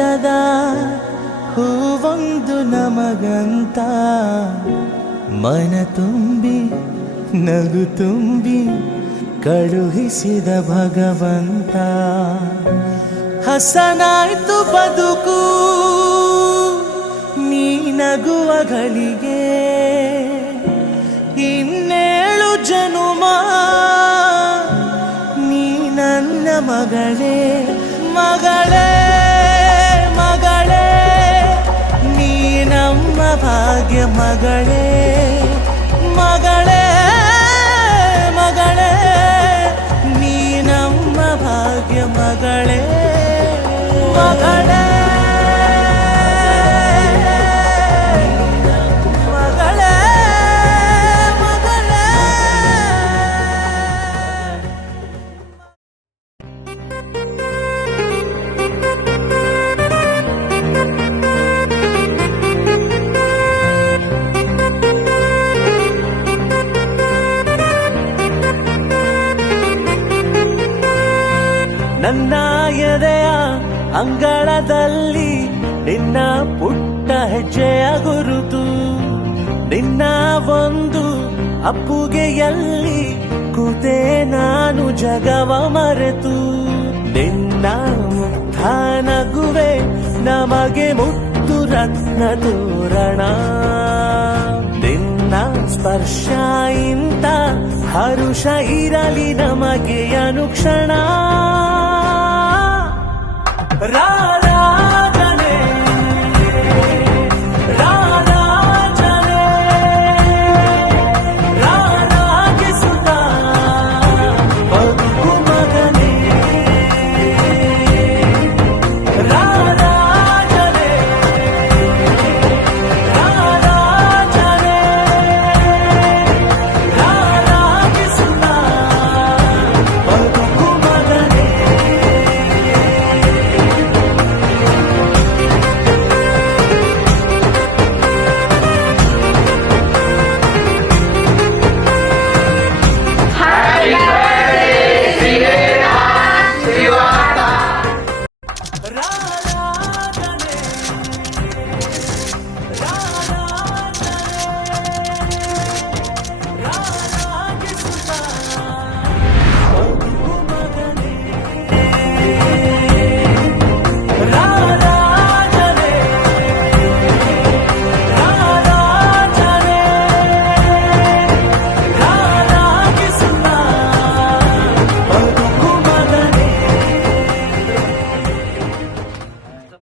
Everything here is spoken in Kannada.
ಚಂದದ ಹೂವೊಂದು ನಮಗಂತ ಮನ ತುಂಬಿ ನಗು ತುಂಬಿ ಕಳುಹಿಸಿದ ಭಗವಂತ. ಹಸನಾಯ್ತು ಬದುಕು ನೀ ನಗುವ ಗಳಿಗೆ, ಇನ್ನೇಳು ಜನುಮ ನೀ ನನ್ನ ಮಗಳೇ ಮಗಳೇ ಮಗಳೇ, ನೀ ನಮ್ಮ ಭಾಗ್ಯ ಮಗಳೇ ಮಗಳೇ ಮಗಳೇ, ನೀ ನಮ್ಮ ಭಾಗ್ಯ ಮಗಳೇ ಮಗಳೇ ಮಗಳೇ ಮಗಳೇ. ನನ್ನ ಎದೆಯ ಅಂಗಳದಲ್ಲಿ ನಿನ್ನ ಪುಟ್ಟ ಹೆಜ್ಜೆಯ ಗುರುತು, ನಿನ್ನ ಒಂದು ಅಪ್ಪುಗೆಯಲ್ಲಿ ಕೂತೆ ನಾನು ಜಗವ ಮರೆತು. ನಿನ್ನ ಮುಗ್ಧ ನಗುವೆ ನಮಗೆ ಮುತ್ತು ರತ್ನ ತೋರಣ, ನಿನ್ನ ಸ್ಪರ್ಶ ಇಂತ ಹರುಷ ಇರಲಿ ನಮಗೆ ಅನುಕ್ಷಣ.